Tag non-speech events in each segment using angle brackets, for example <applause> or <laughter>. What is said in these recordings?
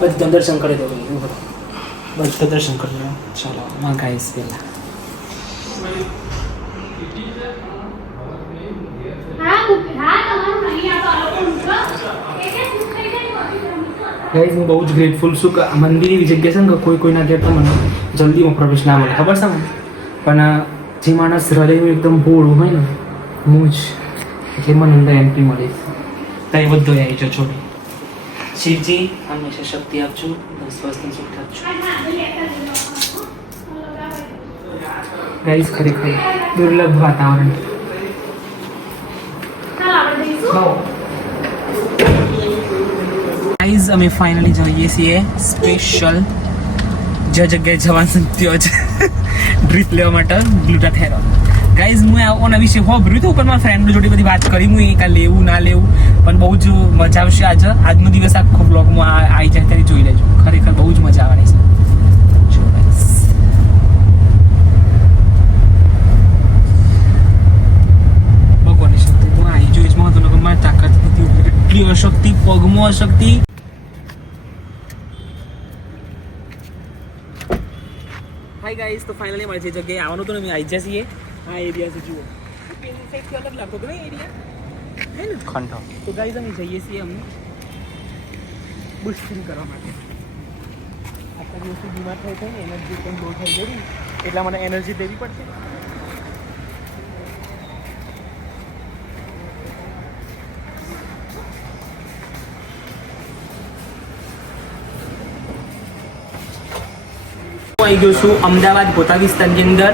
બધા દર્શન કરી દો એવું બધું દર્શન કરી દો ચાલો માં ગાઈસ મૂકો. ગાઈઝ હું બહુ જ ગ્રેટફુલ છું કે આ મંદિર એવી જગ્યા છે ને કે કોઈ કોઈના ઘેર તો મને જલ્દીમાં પ્રવેશ ના મળે. ખબર છે મને? પણ જે માણસ હૃદયનું એકદમ બોળું હોય ને હું જ જે મને અંદર એન્ટ્રી મળે. ત્યાં એ બધો આવી જજો શિવજી હંમેશા શક્તિ આપજો સ્વસ્થ સુખ આપજો. ગાઈઝ ખરેખર દુર્લભ વાતાવરણ. ગાઈઝ અમે ફાઇનલી જઈએ છીએ સ્પેશિયલ જે જગ્યાએ જવાનું ત્યાં જ ડ્રીપ લેવા માટે ગ્લુટાથેરોન ગાઈઝ હું ઓના વિશે હોભર્યું હતું, પણ મારા ફ્રેન્ડ જોડે બધી વાત કરી. હું કાં લેવું, ના લેવું, પણ બહુ જ મજા આવશે આજે. આજનો દિવસ આખો બ્લોગમાં આવી જાય ત્યારે જોઈ લેજો. ખરેખર બહુ જ મજા આવવાની છે. એટલી અશક્તિ, પગમાં અશક્તિ. હાય ગાઈસ તો ફાઇનલી મારી જે જગ્યાએ આવવાનું હતું ને આવી જઈએ આ એરિયા છે જુઓ. પેલી સાઈડથી અલગ લાગતો હતો એરિયા હે ને? ખંડો. તો ગાઈસ અમે જઈએ છીએ અમને બુસ્ટિંગ કરવા માટે. આટલા દિવસથી બીમાર થઈ થઈ ને એનર્જી પણ લો થઈ ગઈ. એટલા મને એનર્જી દેવી પડશે? આવી ગયો છું. અમદાવાદ, ગોતા વિસ્તારની અંદર.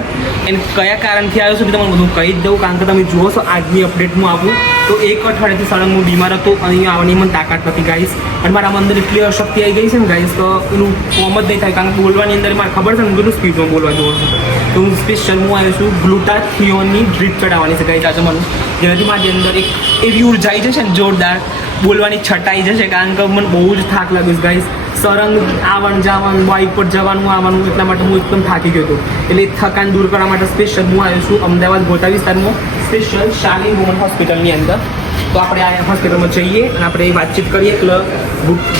એને કયા કારણથી આવ્યો છું તમને બધું કહી જ દઉં. કારણ કે તમે જુઓ છો, આજની અપડેટમાં આવું તો એક અઠવાડિયાથી સળંગ હું બીમાર હતો. અહીંયા આવવાની મને તાકાત નથી ગાઈશ અને મારા અંદર એટલી અશક્તિ આવી ગઈ છે ને ગાઈશ તો એનું ફોર્મ જ નહીં થાય. કારણ કે બોલવાની અંદર મારે ખબર છે ને બધું સ્પીડમાં બોલવા જોઉં છું. તો હું સ્પેશિયલ હું આવ્યો છું. ગ્લુટાથિયોનની ડ્રીપ ચડાવવાની છે ગાઈસ આજે મને. જેનાથી મારી અંદર એક એવી ઉર્જાઈ જશે ને, જોરદાર બોલવાની છટાઈ જશે. કારણ કે મને બહુ જ થાક લાગ્યું છે ગાઈસ સરંગ આવણ જવાનું બાઇક પર જવાનું આવવાનું એટલા માટે હું એકદમ થાકી ગયો હતો. એટલે થકાન દૂર કરવા માટે સ્પેશિયલ હું આવ્યો છું અમદાવાદ ગોતા વિસ્તારમાં સ્પેશિયલ શાલી વુમન હોસ્પિટલની અંદર. તો આપણે આ હોસ્પિટલમાં જઈએ અને આપણે વાતચીત કરીએ. કે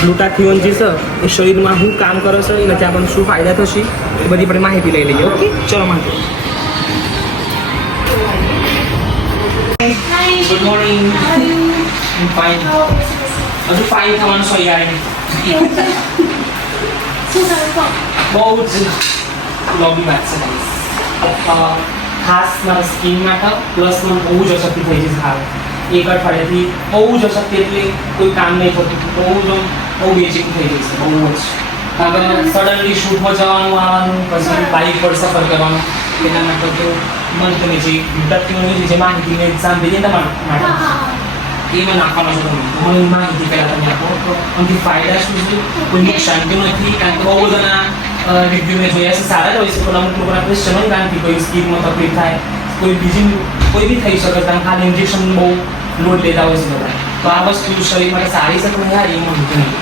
ગ્લુટાથિયોન જે છે એ શરીરમાં શું કામ કરે છે એનાથી આપણને શું ફાયદા થશે એ બધી આપણે માહિતી લઈ લઈએ ઓકે? ચલો માહિતી ગુડ મોર્નિંગ ફાઇન હજુ ફાઇન થવાનું છે યાર. બહુ જ છે guys. અ, ખાસ મારા સ્કિન માટે પ્લસ મને બહુ જ અશક્તિ થઈ છે હાલ એક અઠવાડિયાથી બહુ જ અશક્તિ એટલે કોઈ કામ નહીં થતું બહુ જ બહુ બેચિંગ થઈ ગઈ છે બહુ જ આગળ સડનલી શૂટમાં જવાનું આવવાનું પછી બાઇક પર સફર કરવાનું એના માટે તો મન જે વિદ્યાર્થીઓની જે માહિતી મેં એક્ઝામ દીધી તમારા માટે. એમાં નાખવાનો છો તમે મને માહિતી પહેલાં તમે આપો તો આનાથી ફાયદા શું છે કોઈ નુકસાન તો નથી કારણ કે બહુ બધાના રિવ્યુ મેં જોયા છે સારા જ હોય છે પણ અમુક લોકોના ક્વેશ્ચન હોય કારણ કોઈ સ્કીનમાં તકલીફ થાય કોઈ બીજી કોઈ બી થઈ શકે કારણ કે આ ઇન્જેક્શન બહુ લોડ લેતા હોય છે બધા તો આ વસ્તુ શરીર માટે સારી છે પણ યાર એ માનતું નહીં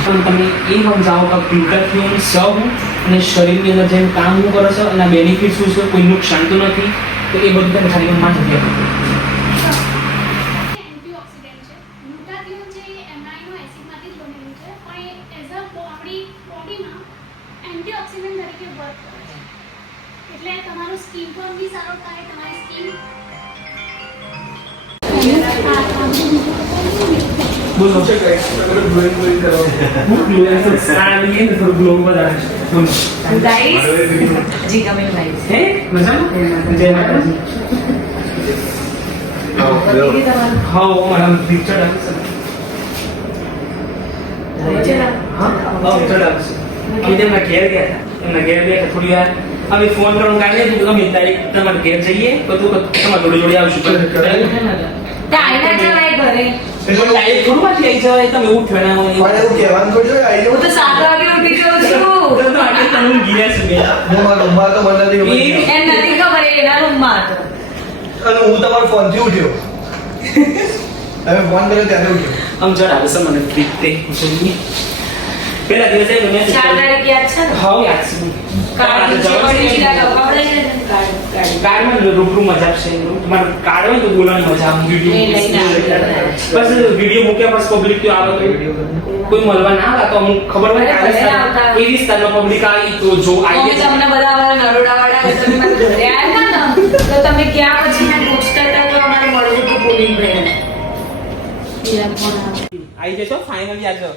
પણ તમે એ સમજાવો કે ગ્લુટાથિયોન સબ અને શરીરની અંદર જેમ કામ શું કરે છે અને બેનિફિટ શું છે કોઈ નુકસાન તો નથી તો એ બધું તમે ખાલી મને માહિતી અમે તેમના ઘેર ગયા એમના ઘેર ગયા થોડી વાર. અમે ફોન કરવાનું કાઢી લીધું અમે તારીખ તમારા ઘેર જઈએ બધું તમારા જોડે જોડે આવશું. ઘરે થોડું પાછી આવી જવાય તમે ઉઠ્યો ના હોય એવું. કહેવાનું હું તો સાત વાગે ઉઠી ગયો છું. તો આટલે તમે ઊંઘી રહ્યા હું મારા રૂમમાં તો મને નથી ખબર. એમ નથી ખબર એના રૂમમાં હતો. અને હું તમારો ફોનથી ઉઠ્યો. તમે ફોન કર્યો ત્યારે ઉઠ્યો. આમ જરા આવે છે મને ફ્રી તે જોઈએ. પેલા દિવસે મેં ચાર તારીખ યાદ છે ને? હા યાદ છે કાર્ડ કાર્ડ કાર્ડ. કાર્ડમાં રૂબરૂ મજા છે તમારે કાર્ડ હોય તો બોલવાની મજા વીડિયો આવે. બસ વીડિયો મૂક્યા પછી પબ્લિક તો આવે તો કોઈ મળવા ના આવે તો અમુક ખબર હોય કે આ અરે ભલે વિસ્તાર- આવતા. એ પબ્લિક આવી તો જો આવી તમને બધા નરોડા તો તમે ક્યાં પછી આવે. જશો? ફાઇનલી આજે.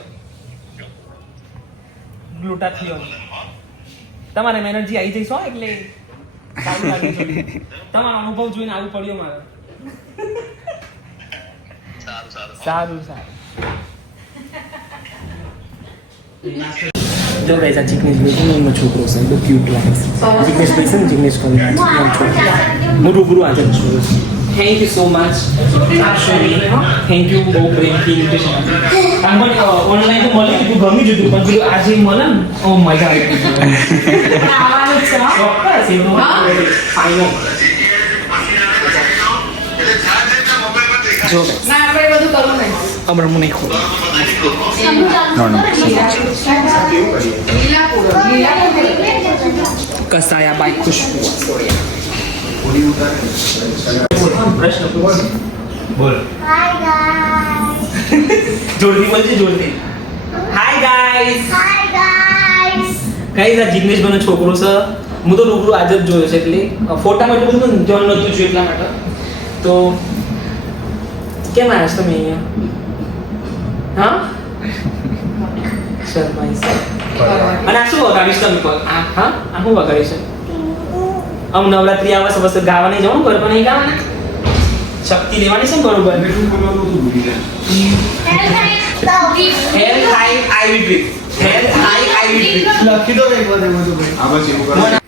ગ્લુટાથિયોન તમારે એનર્જી આવી જઈશો એટલે તમારો અનુભવ જોઈને આવું પડ્યો મારે. સારું સારું. જો ગાઈસ આ જિગ્નેશ ભાઈ એમનો છોકરો છે બહુ ક્યુટ લાગે છે. જિગ્નેશ ભાઈ છે ને જિગ્નેશ કોલેજ હું રૂબરૂ આજે છું. Thank you so much. Actually, thank you બહુ પ્રેમથી ઇન્વિટેશન આમ પણ ઓનલાઈન તો મળે તું ગમી જતું પણ પેલું આજે મળે ને ઓ મજા આવી ગઈ? ફાઈનલ જો ના, આપણે બધું કરવું નહીં. હમણાં હું નહીં ખોલું લીલા પૂરો, લીલા પૂરો. ખુશ્બુ પ્રશ્ન પૂછ બોલ? Hi guys. જોરથી બોલજે જોરથી. Hi guys. ગાઈસ આ છોકરો છે? હું તો રૂબરૂ આજે જ જોયો છે એટલે ફોટામાં એટલું બધું જોન નહોતું જોયું એટલા માટે. તો કેમ આવ્યા છો તમે અહીંયા? હા? <laughs> શર્માઈ અને આ શું વગાડીશ તમે પર આ. હા? આ શું વગાડીશ આમ નવરાત્રી આવે છે બસ ગાવા નહીં જવાનું ગરબા નહીં ગાવાના? શક્તિ લેવાની છે બરોબર હાઈ હાઈ લખી દો એક વાર ભાઈ.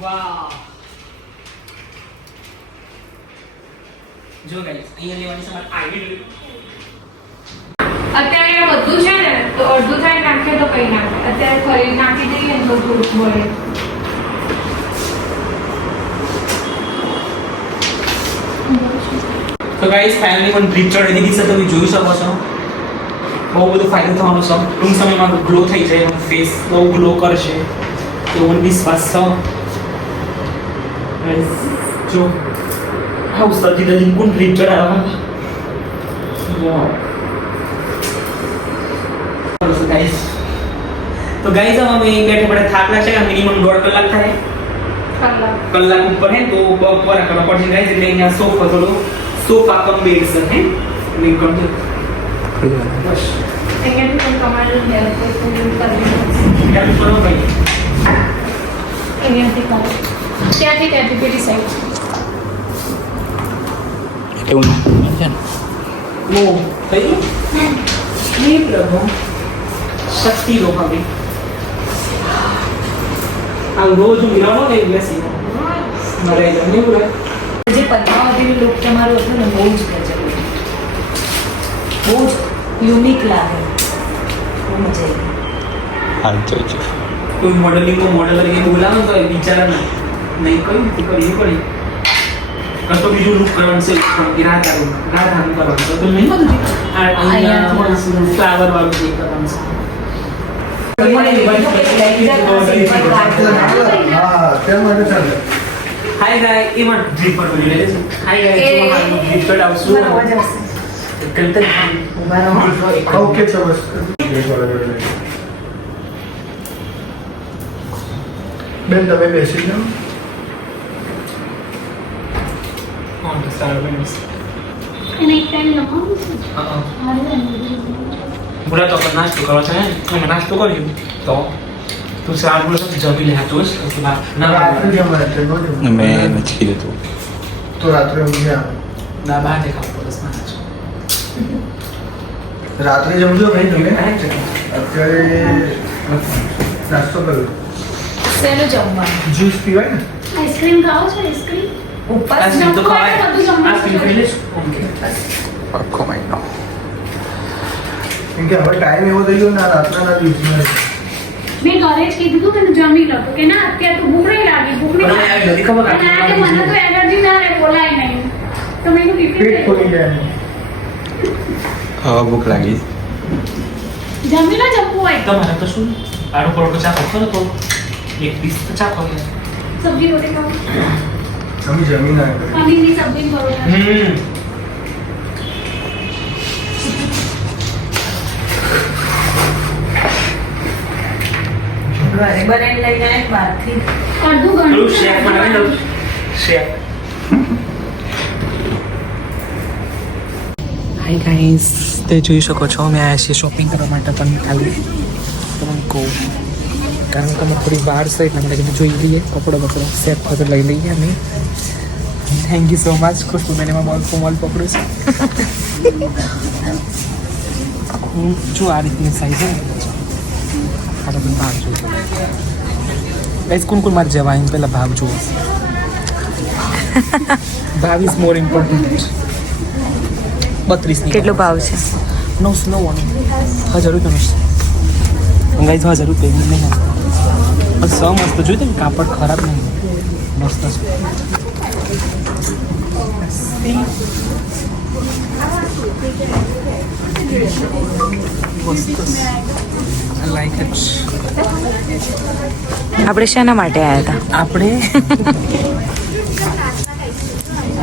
વાહ. જો ગાઈસ અહીંયા લેવાની છે મારે અત્યારે બધું છે અડધું થાય નાખીએ તો કઈ નાખે અત્યારે ફરી નાખી દઈએ ને તો દૂધ મળે. તો ગાઈસ ફાઇનલી પણ ચડી દીધી છે તમે જોઈ શકો છો. બહુ બધો ફાયદો થવાનો છે. ટૂંક સમયમાં ગ્લો થઈ જાય ફેસ બહુ ગ્લો કરશે. તો મને વિશ્વાસ છે જો. આવું સજી દજી કોણ ડ્રીપ ચડાવવા ગાઈસ તો ગાઈસ હવે અમે બેઠે પડે થાક લાગશે કે મિનિમમ દોઢ કલાક થાય. કલાક. કલાક ઉપર હે તો બક પર કરો પડશે ગાઈસ એટલે અહીંયા સોફા થોડો સોફા કમ બેડ છે હે. મેં કમ બસ. સેકન્ડ પણ તમારું હેલ્પ કરવી હેલ્પ કરો ભાઈ. અહીંયાથી કરો ત્યાંથી ત્યાંથી પેલી સાઈડ ઓ થઈ ગયું હે પ્રભુ. શક્તિ લો હવે આમ રોજ હું વિરામો ને બેસી મારે જમને બોલે જે પદ્માવતીનું લુક તમારું હતું ને બહુ જ ગજબ. બહુ જ યુનિક લાગે. બહુ મજા આવી કોઈ મોડલિંગ મોડલ તરીકે બોલાવે તો એ બિચારા ના નહીં કયું તો કરવી પડી કાં તો બીજું લુક કરવાનું છે પણ રાધાનું રાધાનું કરવાનું છે. તો નહીં બધું આ ફ્લાવર વાળું જે કરવાનું છે. હાય ગાય એમાં ડ્રીપ પર બોલી લે છે હાય ગાય એ- તો હાલનું ડ્રીપ પર આવશું મને અવાજ આવશે. કલકલ ઊભા રહો. ઓકે તો બસ બેન તમે બેસી જાઓ ઓન તો સારું બેન એને લખવાનું છે હા બોલા તો નાસ્તો કરો છો અમે નાસ્તો કર્યું તો તું સાર બોલો તો જમી લે તો. મેં નથી લીધું તો. રાત્રે ઊંઘી આવે ના બહાર દેખાવ છો રાત્રે જમજો ભાઈ તમે? અત્યારે નાસ્તો કરો શેનું જમવાનું? જ્યુસ પીવાય ને? આઈસ્ક્રીમ ખાઓ છો આઈસ્ક્રીમ? ઉપર ખવાય. બધું જમવાનું આખો મહિનો કેમ કે હવે ટાઈમ એવો થઈ ગયો ના રાત્રના દિવસમાં મેં કોલેજ કીધું હતું કે જમી લો કે ના અત્યારે તો ભૂખ નહીં લાગી ભૂખ નહીં લાગી. ખબર કે મને તો એનર્જી ના રહે બોલાય નહીં. તો મેં કીધું પેટ ખોલી જાય. હવે ભૂખ લાગી. જમી લો જમવું હોય. તમારે તો શું? આડો પરોઠો ચા ખરો તો? એક પીસ તો ચાખો સબ્જી રોટી ખાવ. અમે જમીન ના. પનીરની સબ્જી પરોઠા. હમ. ઘરે બનાવીને લઈ જાય બહારથી. અડધું ઘણું શેક બનાવી દઉં શેક. હાય ગાઈસ તે જોઈ શકો છો અમે આવ્યા છીએ શોપિંગ કરવા માટે પણ ખાલી. તમને કહું. કારણ કે અમે થોડી વાર છે એટલે અમે કીધું જોઈ લઈએ કપડો બપડો સેટ બધું લઈ લઈએ અમે. થેન્ક યુ સો મચ ખુશ મેં એમાં મોલ મોલ પકડું છું. હું જો આ રીતની સાઈઝ હોય ને આ બધું ભાવ જોઉં ગાઈસ કોણ કોણ મારે જવાય પહેલાં ભાવ જુઓ ભાવ ઇઝ મોર ઇમ્પોર્ટન્ટ બત્રીસ કેટલો ભાવ છે? નવ નવ્વાણું હજાર રૂપિયાનું ગાઈઝ હજાર રૂપિયા નહીં. પણ સ મસ્ત જોયું તમે કાપડ ખરાબ નહીં. મસ્ત છે. આપણે શેના માટે આવ્યા હતા? આપણે?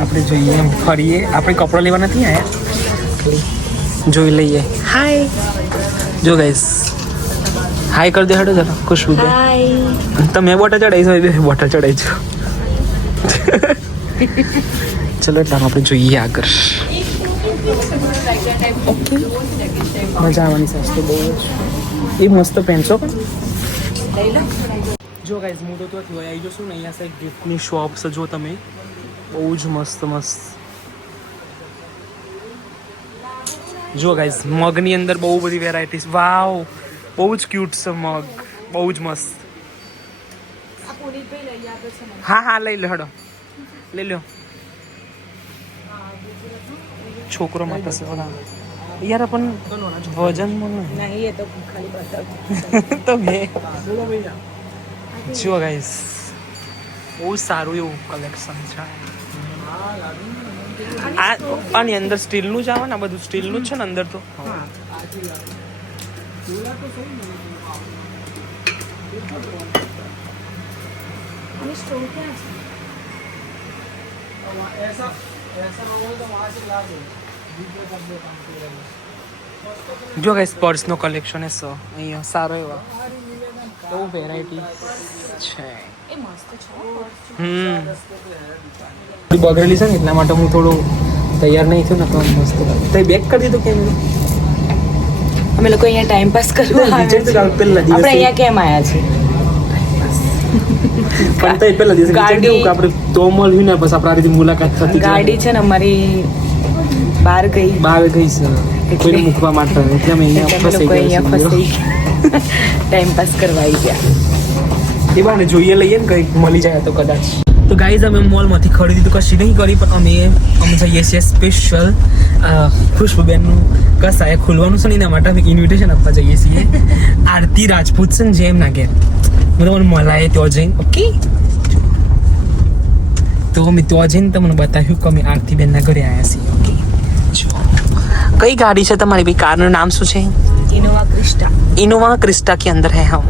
આપણે જોઈએ એમ ફરીએ. આપણે કપડાં લેવા નથી આવ્યા જોઈ લઈએ. હાય જો ગાઈસ હાય કરી દે હડો જરા ખુશ્બુ બેન તમે બોટા ચડાવીશ હવે બે બોટા ચડાવીજો ચલો એટલે આપણે જોઈએ આગળ. ઓકે મજા આવવાની સાસ તો બહુ જ. એ મસ્ત પેન્સો પણ જો ગાઈઝ હું તો ત્યાંથી આવી જશું ને અહીંયા સાઈડ ગિફ્ટની શોપ છે જો તમે બહુ જ મસ્ત મસ્ત જો ગાઈઝ મગની અંદર બહુ બધી વેરાયટીઝ વાવ બહુ જ ક્યુટ છે મગ બહુ જ મસ્ત હા હા લઈ લો હડો લઈ લો છોકરો માટે છે યાર પણ વજનમાં નહીં. નહીં એ તો तो બતાવ <laughs> તો મેં જુઓ ગાઈસ બહુ સારું એવું કલેક્શન છે. આ આની અંદર સ્ટીલનું જ આવે ને આ બધું સ્ટીલનું જ છે ને અંદર તો. જો ગાઈસ પર્સનો કલેક્શન એ સો અહીંયા સારો એવો. બહુ વેરાયટી છે. હમ. બગડેલી છે ને એટલા માટે હું થોડું તૈયાર નહીં થયું ને તો મસ્ત તો બેક કરી દીધું કેમ? અમે લોકો અહીંયા ટાઈમ પાસ કરવા આપણે અહીંયા કેમ આવ્યા છીએ? પણ તો એ પેલા દિવસે ગાડી- કે આપણે તો મળ્યું ને બસ આપણે આ રીતે મુલાકાત થતી ગાડી છે ને અમારી બહાર ગઈ. બહાર ગઈ છે. કોઈને મૂકવા માટે એટલે અમે અહીંયા ફસાઈ ગયા <laughs> ટાઈમ પાસ કરવા આવી ગયા. એ બાને જોઈએ લઈએ ને કંઈક મળી જાય તો કદાચ. તો ગાઈઝ અમે મોલમાંથી ખરીદી તો કશી નહીં કરી પણ અમે અમે જઈએ છીએ સ્પેશિયલ ખુશ્બુબેનનું કસાય ખુલવાનું છે ને એના માટે અમે ઇન્વિટેશન આપવા જઈએ છીએ. <laughs> આરતી રાજપૂત છે ને જેમ ના ઘેર હું તમને મલાએ ત્યાં જઈને ઓકે તો અમે ત્યાં જઈને તમને બતાવ્યું કે અમે આરતીબેનના ઘરે આવ્યા છીએ ઓકે છો? કઈ ગાડી છે તમારી ભાઈ કારનું નામ શું છે? Innova Crysta. ઇનોવા ક્રિસ્ટા કે અંદર હે હમ?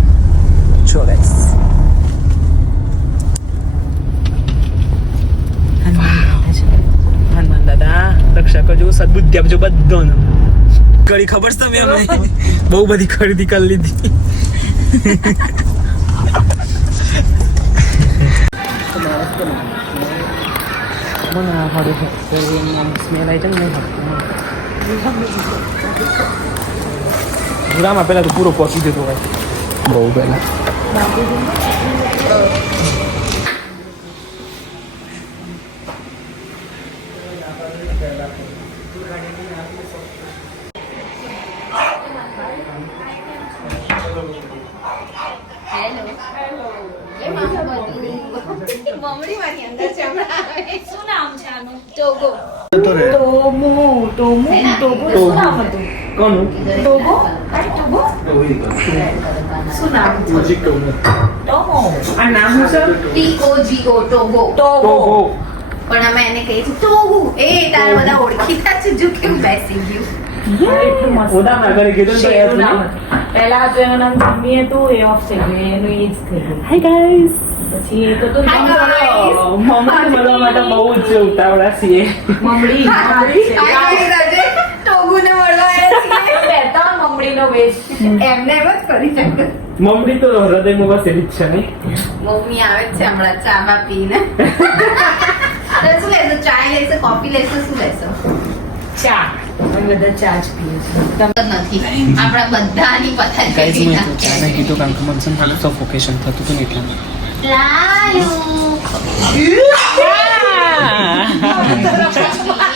ચોરસ હનુમાન. દાદા રક્ષા કરજો સદબુદ્ધિ આપજો બધોનું. કરી ખબર છે તમે <laughs> બહુ બધી ખરીદી કરી લીધી. <laughs> આ હારું છે. એની આમ સ્મેલ આવી છે ને નહીં જુરામાં પહેલાં તો પૂરો પહોંચી દીધો હોય. બહુ પહેલાં શું નામ છે આનું ટોગો તો રે ટોમો ટોમો ટોમો શું નામ હતું કોનું ટોગો આ ટોગો શું નામ ટોમો આ નામ શું છે? ટી ઓ જી ઓ ટોગો ટોગો ટોગો પણ અમે એને કહીએ છીએ ટોગુ એ તારા બધા ઓળખીતા છે જો કેમ બેસી ગયું. પોતાના ઘરે કીધું તો એનું નામ? પહેલા તો એનું નામ મમ્મી હતું એ ઓફ થઈ ગયું એનું એ જ થઈ ગયું. હાય ગાઈસ પછી એ તો તો મમ્મી. મળવા માટે બહુ જ ઉતાવળા છીએ. ટોગુને મળવા છીએ મમડીનો વેશ. એમને એમ જ કરી શકે. મમડી તો હૃદયમાં બસેલી જ છે નહીં મમ્મી આવે છે હમણાં ચા બા પીને શું લેશો? ચા લેશો? કોફી લેશો? શું લેશો? ચા. અમે બધા ચા જ પીએ નથી. આપણા બધાની પથારી કરી તો ચાને કીધું કારણ કે મને છે સફોકેશન થતું હતું એટલા. લાલુ. <laughs>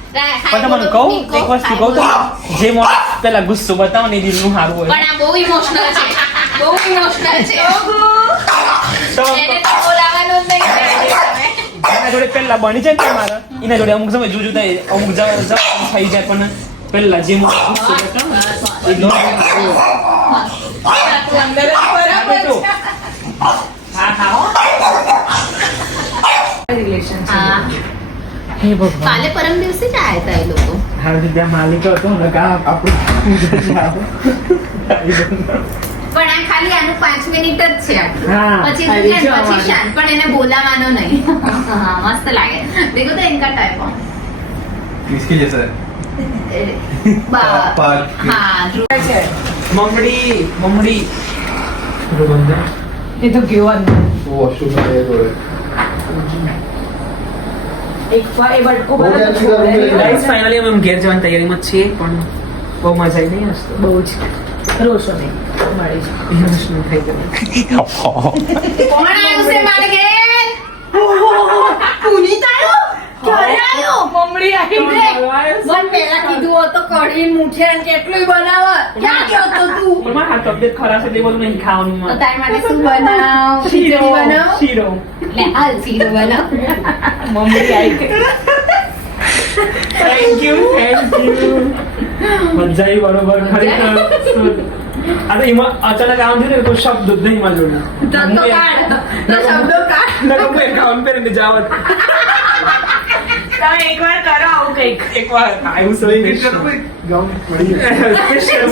પણ તમને કહું એક વસ્તુ કહું તો જે માણસ પેલા ગુસ્સો બતાવો ને એ દિલનું સારું હોય પણ આ બહુ ઇમોશનલ છે બહુ ઇમોશનલ છે તો એને તો બોલાવાનો જ નહીં એના જોડે પેલા બની જાય ને તમારા એના જોડે અમુક સમય જુજુ થાય અમુક જવા જવા થઈ જાય પણ પેલા જે માણસ ગુસ્સો બતાવો એ નો અંદર જ હા, હા હા રિલેશન હા કાલે પરમ દિવસે જ આયા હતા એ લોકો? પણ આ ખાલી આનું પાંચ મિનિટ જ છે પછી પછી પણ એને બોલાવાનો નહીં. મસ્ત લાગે. દેખો તો ઇનકા ટાઈપ હો કિસકે જૈસા પાર હા મમડી એ તો ગયો એક એ બટકું ગાઈસ ફાઇનલી અમે ઘેર જવાની તૈયારીમાં છીએ પણ બહુ મજા આવી ગઈ હશે બહુ જ. રોશો નહીં. મળી તું પણ તબિયત ખરાબ છે તે બધું નહીં ખાવાનું તારી એટલે હાલ શીરો બનાવ મમ્મી આવી થેન્ક યુ થેન્ક યુ મજા આવી બરોબર ખરેખર અરે એમાં અચાનક આમ થયું ને તો શબ્દ જ નહીં મારું તો કાઢ તો શબ્દો કાઢ ના કમ્પે કામ પર ને જાવત એકવાર કરો આવું કંઈક એકવાર આવું સોઈ નહીં ગામ સ્પેશિયલ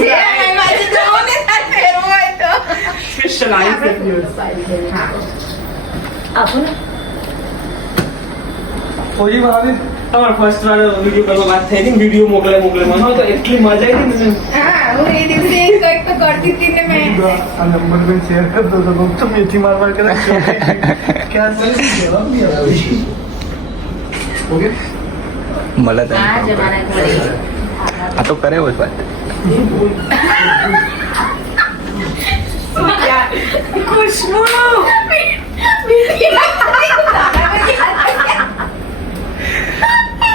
આપો ને. ભાભી તમારો ફર્સ્ટ વાર વિડિયો પર વાત થઈ હતી વીડિયો મોકલે મોકલે મને તો એટલી મજા આવી ને. મેં. શેર કર તો બહુ તમે કરે ઓકે? મળે તો. આ તો કરે હોય વાત.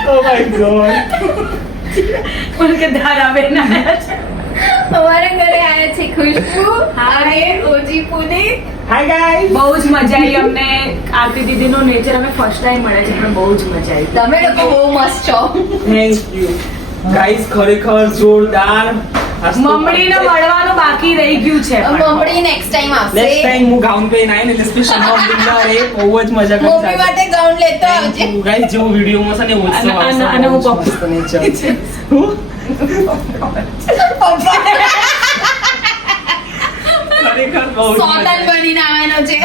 ઓ માય ગોડ કે ધારા આવ્યા છે અમારા ઘરે આવ્યા છે ખુશ્બુ અને ઓજી પુનીત હાય ગાઈસ બહુ જ મજા આવી અમને. આરતી દીદીનું નેચર અમે ફર્સ્ટ ટાઈમ મળે છે પણ બહુ જ મજા આવી તમે લોકો બહુ મસ્ત છો. થેન્ક યુ ગાઈસ ખરેખર જોરદાર મમડીને મળવાનું બાકી રહી ગયું છે મમડી નેક્સ્ટ ટાઈમ આવશે. નેક્સ્ટ ટાઈમ હું ગાઉન પહેરીને આવીને એટલે સ્પેશિયલ મમ્મી અરે બહુ જ મજા કરી મમ્મી માટે ગાઉન લેતો આવજે. ગાઈસ જેવો વિડીયોમાં છે ને એવો આવશે. અને હું પપ્પા. મસ્ત nature. હું? ખરેખર બહુ જ સોતન બનીને આવવાનો છે.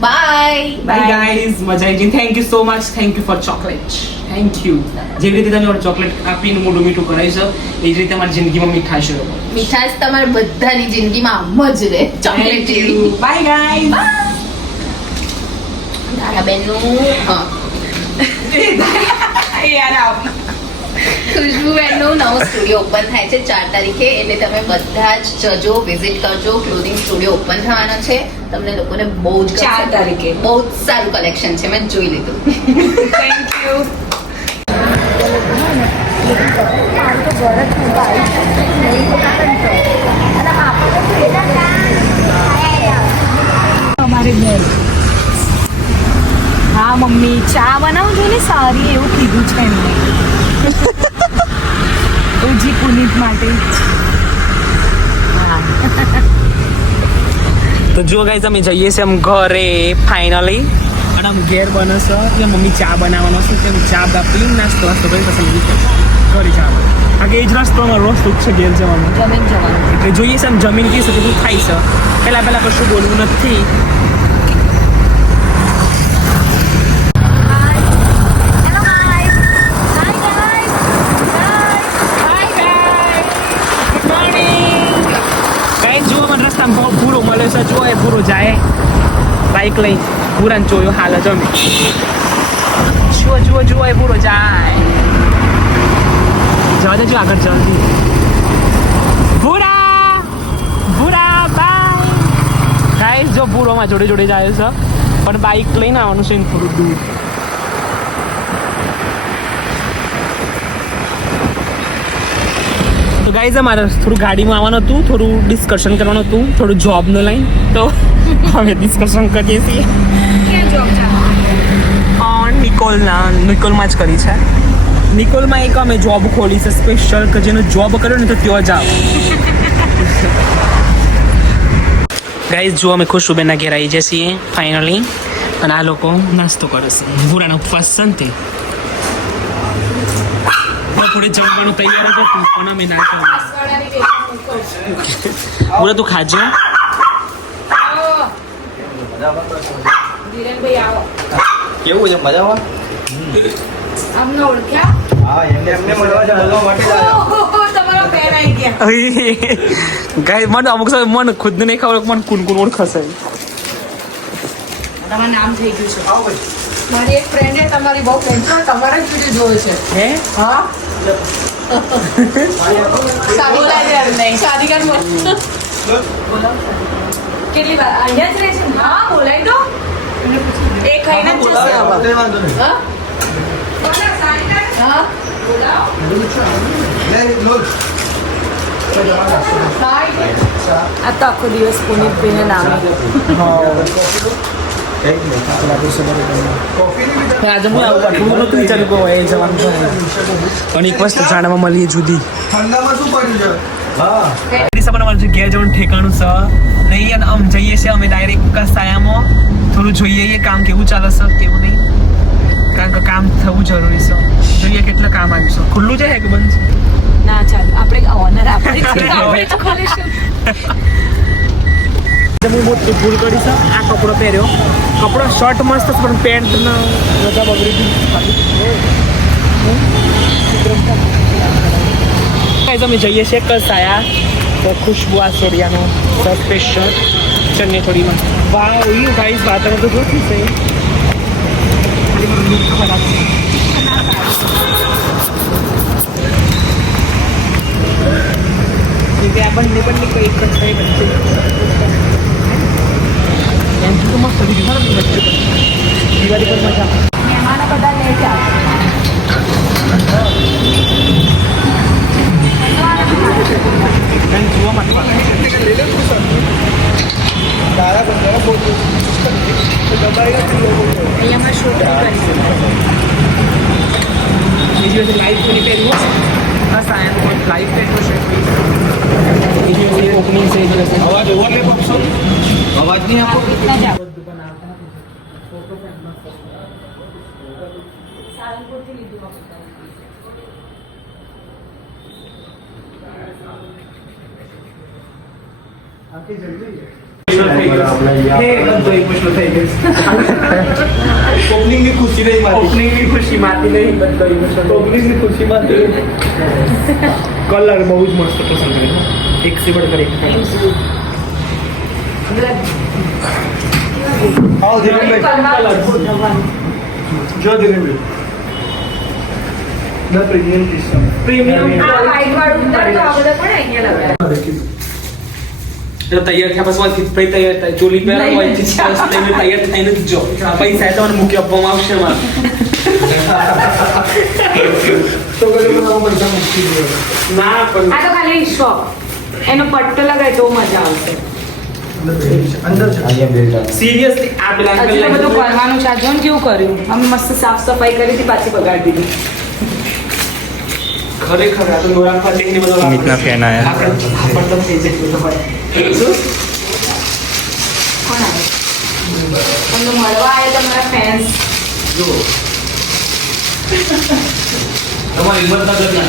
બાય બાય ગાઈઝ મજા આવી thank you so much thank you for chocolate thank you જેવી રીતે તમે ચોકલેટ આપીને મોઢું મીઠું કરાવી છો એ જ રીતે તમારી જિંદગીમાં મીઠાશ રહો મીઠાશ તમારી બધાની જિંદગીમાં આમ જ રહે. ચોકલેટ બાય ગાઈઝ તારા બેનનું? હા. <laughs> ખુશ્બુ બેનનું નવો સ્ટુડિયો ઓપન થાય છે ચાર તારીખે એટલે તમે બધા જ જજો વિઝિટ કરજો. ક્લોથિંગ સ્ટુડિયો ઓપન થવાનો છે. તમને લોકોને બહુ જ ચાર તારીખે. બહુ જ સારું કલેક્શન છે. મેં જોઈ લીધું. <laughs> થેન્ક યુ હા મમ્મી ચા બનાવજો ને સારી એવું કીધું છે એમને ઉજી પુનિત માટે તો જો ગાઈઝ અમે જઈએ છીએ આમ ઘરે ફાઇનલી અને આમ ઘેર બનશો એટલે મમ્મી ચા બનાવવાનો છું, તેમ ચા બા પી નાસ્તો વાસ્તો કરી પછી ઘરે જવાનું. કારણ કે એ જ રસ્તો અમારો રસ્તો જ છે ઘેર જવાનો. જમીન જવાનું. એટલે જોઈએ છે જમીન કઈ શકે બધું થાય છે પહેલાં પહેલાં કશું બોલવું નથી. રસ્તામાં છે. જુઓ એ જાય. બાઇક લઈ પૂરાને જોયો હાલ જ અમે. જુઓ જુઓ જુઓ એ પૂરો જાય. જવા દેજો આગળ જલ્દી ભૂરા ભૂરા બાય ગાઈઝ જો ભૂરોમાં જોડે જોડે જાય છે પણ બાઇક લઈને આવવાનું છે થોડું દૂર તો ગાઈઝ અમારે થોડું ગાડીમાં આવવાનું હતું થોડું ડિસ્કશન કરવાનું હતું થોડું જોબનું લાઈન તો હવે ડિસ્કશન કરીએ છીએ નિકોલ નિકોલના નિકોલમાં જ કરી છે નિકોલમાં એક અમે જોબ ખોલી છે સ્પેશિયલ કે જેનો જોબ કર્યો ને તો ત્યાં જાઓ. ગાઈઝ જો અમે ખુશુબેનના ઘેર આવી જઈએ છીએ ફાઇનલી અને આ લોકો નાસ્તો કરે છે. ભૂરાનો ઉપવાસ છે ને તે. બપોરે જમવાનું તૈયાર જ હતું પણ અમે ના તું ખાજો. કેવું છે? મજામાં? અમને ઓળખ્યા? હા એમને એમને મળવા મળવા માટે જ આવ્યા. ઓહો, તમારા પેન આવી ગયા. ગાય મને અમુક સમય મને ખુદ નહીં ખબર કે મને કુન કુન ઓળખશે. તમારું નામ થઈ ગયું છે. મારી એક ફ્રેન્ડે તમારી બહુ ફ્રેન્ડ છે તમારા જ વીડિયો જોયો છે. હે? હા? શાદી કેટલી વાર? અહીંયા જ રહે છે? હા બોલાય તો. એ ખાઈને જ જશે. હા? આ તો આખો દિવસ પુનિત ભાઈને નામે પણ એક વસ્તુ જાણવા મળીએ જુદી ઠંડામાં શું પડ્યું છે જવાનું ઠેકાણું છે નહીં અને આમ જઈએ છીએ અમે ડાયરેક્ટ કસાયામાં થોડું જોઈએ કામ કેવું ચાલે છે કેવું નહીં કારણ કે કામ થવું જરૂરી છે. જોઈએ કેટલા કામ આવ્યું છે. ખુલ્લું છે કે બંધ? ના ચાલ. આપણે ઓનર આપણે <laughs> આપણે તો ખોલીશું તમે મોટી ભૂલ કરી છે. આ કપડો પહેર્યો. કપડો શર્ટ મસ્ત પણ પેન્ટ રજા બગડી ગઈ. અમે જઈએ છીએ કસાયા તો ખુશ્બુ સોડિયાનો સ્પેશિયલ ચન્ને થોડીમાં. વાહ એવું ગાઈઝ વાતાવરણ તો જોતી છે ખાલી મારું look ખરાબ છે કેમ કે આ બંને બંને કંઈ એક જ થઈ વચ્ચે એમ તો મસ્ત ખબર ને વચ્ચે દિવાળી પર મજા મહેમાનો બધા લે છે જોવા માટે તારા બંધારા બહુ અહીંયામાં શૂટ નહીં કરી બીજી વખતે લાઈવ કોની પહેરવું હા સાયન લાઈવ પહેરવું છે બીજી ઓપનિંગ છે અવાજ ઓવરલેપ આપશો અવાજ નહીં આપો ઓપનિંગની ખુશી નહીં મારી ઓપનિંગની ખુશી માતી નહીં ઓપનિંગની ખુશી માતી કલર બહુ જ મસ્ત પસંદ કર્યો. એક સે કરી આવો જો પ્રીમિયમ સિસ્ટમ પ્રીમિયમ આ white વાળું તો આ પણ અહીંયા લગાવ્યા. તો તૈયાર થયા પછી વાંચી ભાઈ તૈયાર થાય. ચોલી પહેરા હોય તમે તૈયાર થઈને જ જો. પૈસા તમને મૂકી આપવામાં આવશે મારે. દે. ના પણ આ તો ખાલી શોખ. એનો પટ્ટો લગાય તો મજા આવશે. સિરિયસલી આ તો બધું કરવાનું છે. આ જોન કેવું કર્યું? અમે મસ્ત સાફ સફાઈ કરી હતી પાછી બગાડી દીધી. ખરેખર આ તો નોરા ફાટી ની બધો અમિતના ફેન આયા. આપણે તો થઈ જાય બધો હોય શું? કોણ આવે? તમને મળવા આવ્યા તમારા ફેન્સ જો તમારી હિંમત ના કરના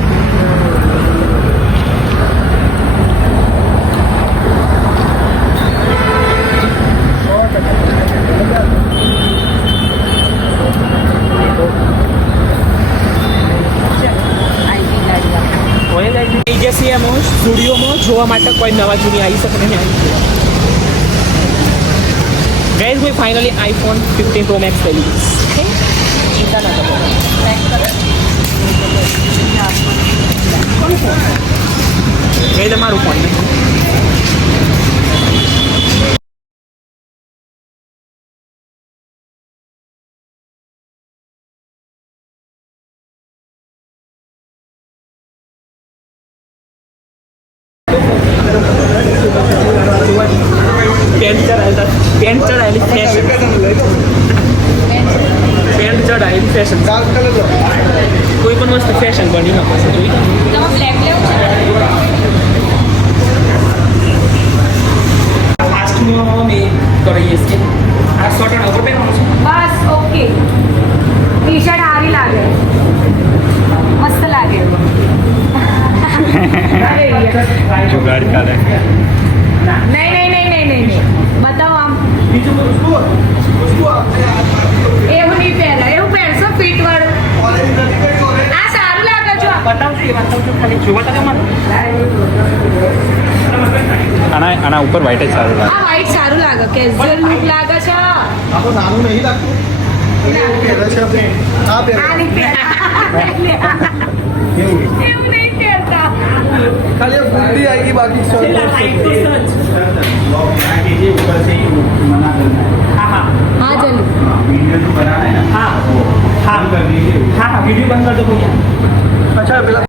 એમાં સ્ટુડિયોમાં જોવા માટે કોઈ નવા જૂની આવી શકે નહીં આવી ગઈઝ મેં finally iPhone fifteen pro max લઈ લીધી ચિંતા ના કરો ગઈ તમારું ફોન પેન્ટ ચડાયેલા પેન્ટ ચડાયેલી ફેશન પેન્ટ ચડાયેલી ફેશન કોઈ પણ વસ્તુ ફેશન બની ન પાસે જોઈ તમે બ્લેક લેવું છે ફાસ્ટમાં અમે કરીએ છીએ આ શોર્ટ એન્ડ ઓવર પહેરવાનું છે? બસ ઓકે ટી શર્ટ સારી લાગે. મસ્ત લાગે. <laughs> જુગાડ ચાલે નહીં નહીં નહીં નહીં નહીં. બતાવો આમ. બીજું બધું શું એવું નહીં પહેરે એવું પહેરશો ફિટ વાળું આ સારું લાગે છો બતાવજો એ બતાવજો ખાલી જોવા તો મને આના આના ઉપર વ્હાઈટ જ સારું લાગે. આ વ્હાઈટ સારું લાગે. કેઝ્યુઅલ લુક લાગે છે. આપણું નાનું નહીં લાગતું પહેરે છે આપણે આ પહેરે ખાલી બુદ્ધિ આવી ગઈ બાકી हाँ चलो वीडियो तो बनाना है ना हाँ हाँ हाँ वीडियो बंद कर दो भैया अच्छा